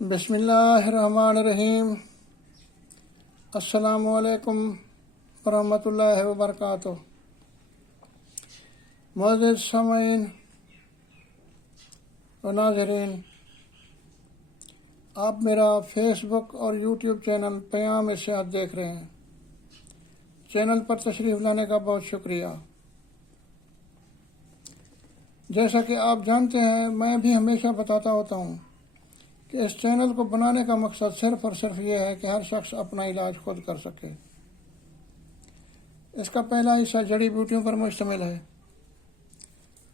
بسم اللہ الرحمن الرحیم۔ السلام علیکم ورحمۃ اللہ وبرکاتہ۔ معزز سامعین و ناظرین، آپ میرا فیس بک اور یوٹیوب چینل پیام ارشاد دیکھ رہے ہیں۔ چینل پر تشریف لانے کا بہت شکریہ۔ جیسا کہ آپ جانتے ہیں، میں بھی ہمیشہ بتاتا ہوتا ہوں کہ اس چینل کو بنانے کا مقصد صرف اور صرف یہ ہے کہ ہر شخص اپنا علاج خود کر سکے۔ اس کا پہلا حصہ جڑی بوٹیوں پر مشتمل ہے۔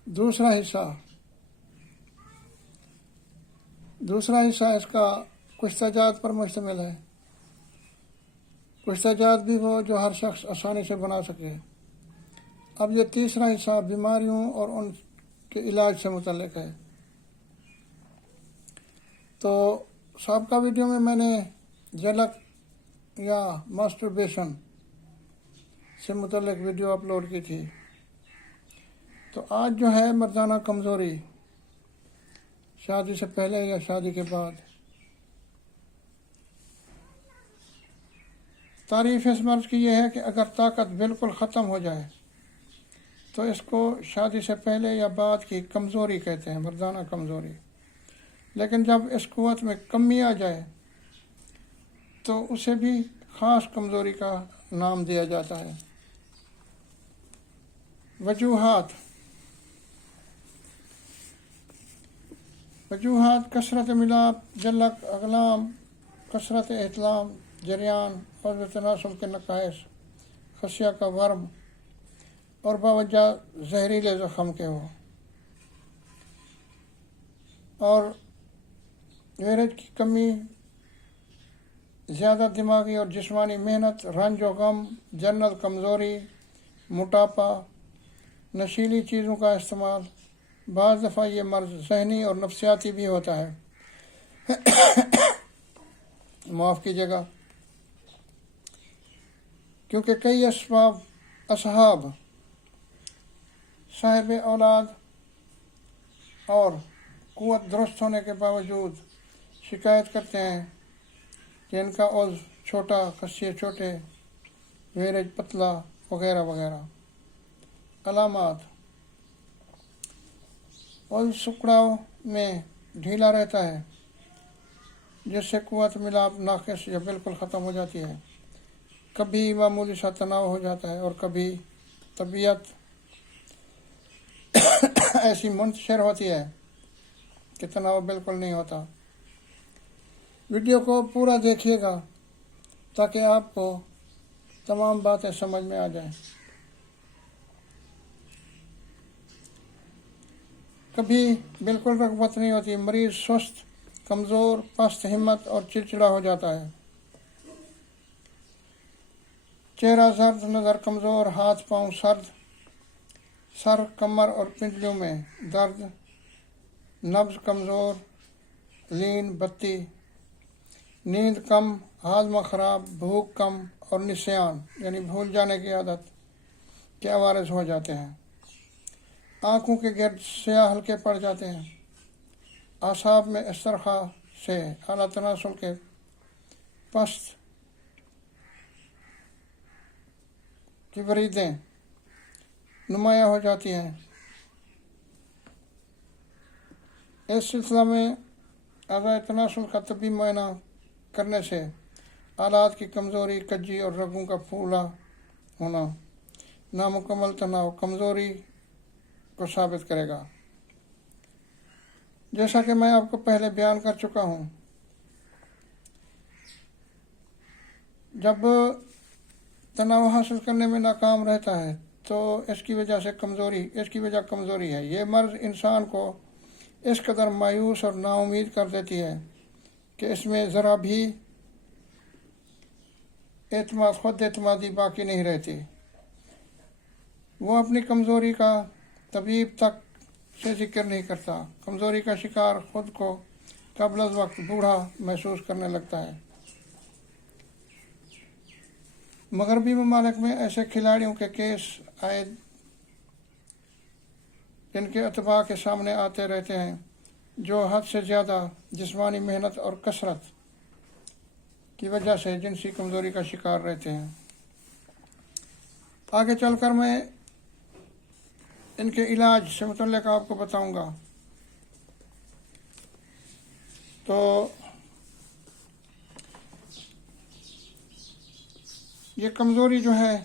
دوسرا حصہ اس کا کشتہ جات پر مشتمل ہے۔ کشتہ جات بھی وہ جو ہر شخص آسانی سے بنا سکے۔ اب یہ تیسرا حصہ بیماریوں اور ان کے علاج سے متعلق ہے۔ تو سابقہ ویڈیو میں نے جھلک یا ماسٹربیشن سے متعلق ویڈیو اپلوڈ کی تھی۔ تو آج جو ہے مردانہ کمزوری، شادی سے پہلے یا شادی کے بعد۔ تعریف اس مرض کی یہ ہے کہ اگر طاقت بالکل ختم ہو جائے تو اس کو شادی سے پہلے یا بعد کی کمزوری کہتے ہیں، مردانہ کمزوری۔ لیکن جب اس قوت میں کمی آ جائے تو اسے بھی خاص کمزوری کا نام دیا جاتا ہے۔ وجوہات کثرت ملاپ، جلک، اقلام، کثرت احتلام، جریان، عضو تناسل کے نقائص، خصیہ کا ورم اور باوجہ زہریلے زخم کے ہو، اور ویرج کی کمی، زیادہ دماغی اور جسمانی محنت، رنج و غم، جنرل کمزوری، موٹاپا، نشیلی چیزوں کا استعمال۔ بعض دفعہ یہ مرض ذہنی اور نفسیاتی بھی ہوتا ہے۔ معاف کیجیے گا، کیونکہ کئی اصحاب صاحب اولاد اور قوت درست ہونے کے باوجود شکایت کرتے ہیں کہ ان کا عضو چھوٹا، خصیے چھوٹے، ویرج پتلا وغیرہ وغیرہ۔ علامات: عضو سکڑاؤ میں ڈھیلا رہتا ہے، جس سے قوت ملاپ ناقص یا بالکل ختم ہو جاتی ہے۔ کبھی معمولی سا تناؤ ہو جاتا ہے اور کبھی طبیعت ایسی منتشر ہوتی ہے کہ تناؤ بالکل نہیں ہوتا۔ ویڈیو کو پورا دیکھیے گا تاکہ آپ کو تمام باتیں سمجھ میں آ جائیں۔ کبھی بالکل رغبت نہیں ہوتی، مریض سست، کمزور، پست ہمت اور چڑچڑا ہو جاتا ہے۔ چہرہ زرد، نظر کمزور، ہاتھ پاؤں سرد، سر، کمر اور پنجلیوں میں درد، نبض کمزور، لین بتی، نیند کم، ہاضمہ خراب، بھوک کم اور نسیان یعنی بھول جانے کی عادت کے عوارض ہو جاتے ہیں۔ آنکھوں کے گرد سیاہ ہلکے پڑ جاتے ہیں۔ اعصاب میں استرخاء سے اعلیٰ تناسل کے پست کی وریدیں نمایاں ہو جاتی ہیں۔ اس سلسلہ میں اعضاء تناسل کا طبی معائنہ کرنے سے آلات کی کمزوری، کجی اور رگوں کا پھولا ہونا نامکمل تناؤ کمزوری کو ثابت کرے گا۔ جیسا کہ میں آپ کو پہلے بیان کر چکا ہوں، جب تناؤ حاصل کرنے میں ناکام رہتا ہے تو اس کی وجہ کمزوری ہے۔ یہ مرض انسان کو اس قدر مایوس اور نا امید کر دیتی ہے کہ اس میں ذرا بھی خود اعتمادی باقی نہیں رہتی۔ وہ اپنی کمزوری کا طبیب تک سے ذکر نہیں کرتا۔ کمزوری کا شکار خود کو قبل از وقت بوڑھا محسوس کرنے لگتا ہے۔ مغربی ممالک میں ایسے کھلاڑیوں کے کیس آئے جن کے اتباع کے سامنے آتے رہتے ہیں جو حد سے زیادہ جسمانی محنت اور کثرت کی وجہ سے جنسی کمزوری کا شکار رہتے ہیں۔ آگے چل کر میں ان کے علاج سے متعلق آپ کو بتاؤں گا۔ تو یہ کمزوری جو ہے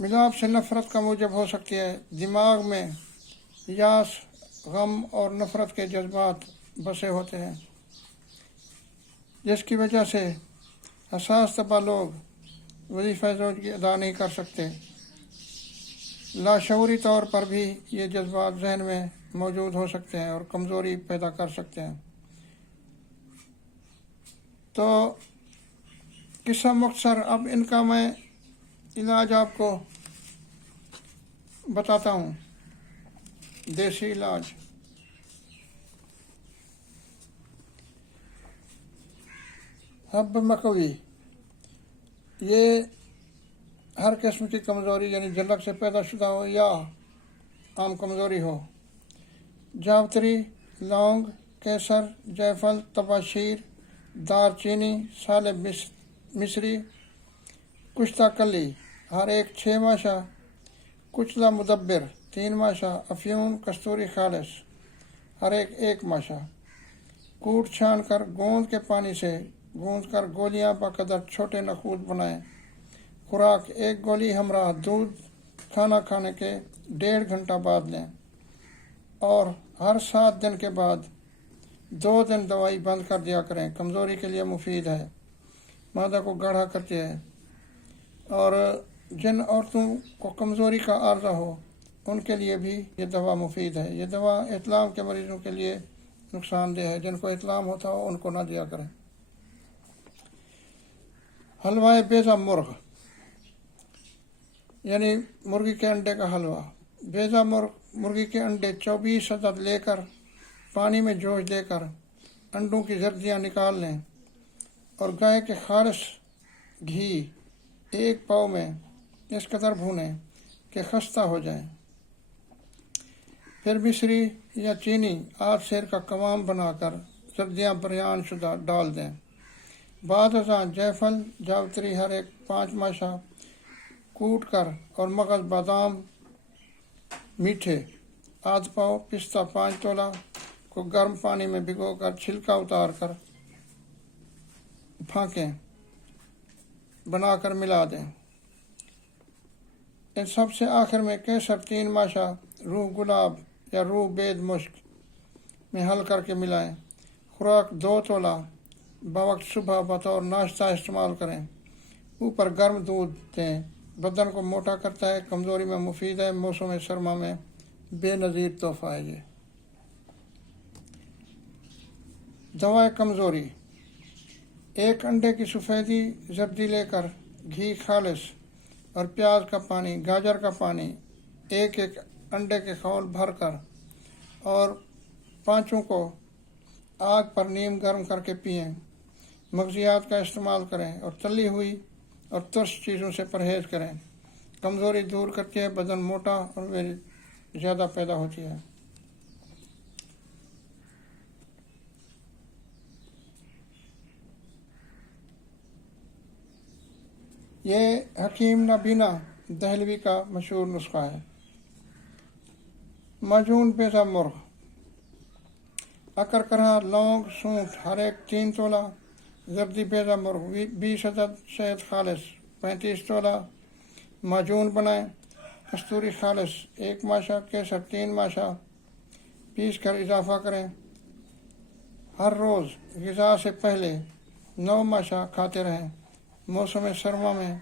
ملاپ سے نفرت کا موجب ہو سکتی ہے۔ دماغ میں یاس، غم اور نفرت کے جذبات بسے ہوتے ہیں، جس کی وجہ سے حساس طبع لوگ وظیفہ زوجگی ادا نہیں کر سکتے۔ لاشعوری طور پر بھی یہ جذبات ذہن میں موجود ہو سکتے ہیں اور کمزوری پیدا کر سکتے ہیں۔ تو قصہ مختصر، اب ان کا میں علاج آپ کو بتاتا ہوں، دیسی علاج۔ حب مکوی، یہ ہر قسم کی کمزوری یعنی جلک سے پیدا شدہ ہو یا عام کمزوری ہو۔ جاوتری، لونگ، کیسر، جائفل، تباشیر، دار چینی، سالب مصری، کشتہ کلی ہر ایک 6 ماشا، کچلا مدبر 3 ماشا، افیون کستوری خالص ہر ایک 1 ماشا، کوٹ چھان کر گوند کے پانی سے گوند کر گولیاں بقدر چھوٹے نخود بنائیں۔ خوراک 1 گولی ہمراہ دودھ کھانا کھانے کے 1.5 گھنٹہ بعد لیں، اور ہر 7 دن کے بعد 2 دن دوائی بند کر دیا کریں۔ کمزوری کے لیے مفید ہے، معدہ کو گاڑھا کرتی ہے، اور جن عورتوں کو کمزوری کا عارضہ ہو ان کے لیے بھی یہ دوا مفید ہے۔ یہ دوا احتلام کے مریضوں کے لیے نقصان دہ ہے، جن کو احتلام ہوتا ہو ان کو نہ دیا کریں۔ حلوہ بیضہ مرغ یعنی مرغی کے انڈے کا حلوہ۔ بیضہ مرغی کے انڈے 24 عدد لے کر پانی میں جوش دے کر انڈوں کی زردیاں نکال لیں، اور گائے کے خالص گھی 1 پاؤ میں اس قدر بھونیں کہ خستہ ہو جائیں۔ پھر مصری یا چینی آدھ سیر کا قوام بنا کر زردیاں بریان شدہ ڈال دیں۔ بعد ازاں جائفل، جاوتری ہر ایک 5 ماشا کوٹ کر، اور مغز بادام میٹھے آدھ پاؤ، پستہ 5 تولہ کو گرم پانی میں بھگو کر چھلکا اتار کر پھانکیں بنا کر ملا دیں۔ ان سب سے آخر میں کیسر 3 ماشا، روح گلاب یا روح بید مشک میں حل کر کے ملائیں۔ خوراک 2 تولہ بوقت صبح بطور ناشتہ استعمال کریں۔ اوپر گرم دودھ دیں، بدن کو موٹا کرتا ہے، کمزوری میں مفید ہے، موسم سرما میں بے نظیر تحفہ ہے۔ یہ دوائے کمزوری: 1 انڈے کی سفیدی زردی لے کر گھی خالص اور پیاز کا پانی، گاجر کا پانی 1 انڈے کے خول بھر کر، اور 5 کو آگ پر نیم گرم کر کے پئیں۔ مغزیات کا استعمال کریں اور تلی ہوئی اور ترش چیزوں سے پرہیز کریں۔ کمزوری دور کرتی ہے، بدن موٹا اور زیادہ پیدا ہوتی ہے۔ یہ حکیم نابینا دہلوی کا مشہور نسخہ ہے۔ معجون بیضہ مرغ: اکر کرہ، لونگ، سونٹ ہر ایک 3 تولہ، زردی بیضہ مرغ 20 عدد، شہد خالص 35 تولہ معجون بنائیں۔ کستوری خالص 1 ماشا، کیسر 3 ماشا پیس کر اضافہ کریں۔ ہر روز غذا سے پہلے 9 ماشا کھاتے رہیں۔ موسم سرما میں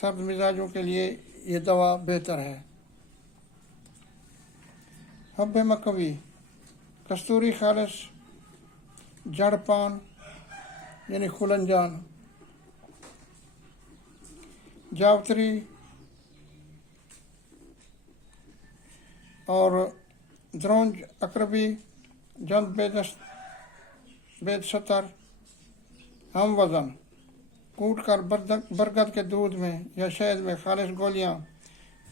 سرد مزاجوں کے لیے یہ دوا بہتر ہے۔ حب مکوی: کستوری خالص، جڑ پان یعنی خلنجان، جاوتری اور درونج اقربی، جلد بید ستر ہم وزن، کوٹ کر برگد کے دودھ میں یا شہد میں خالص گولیاں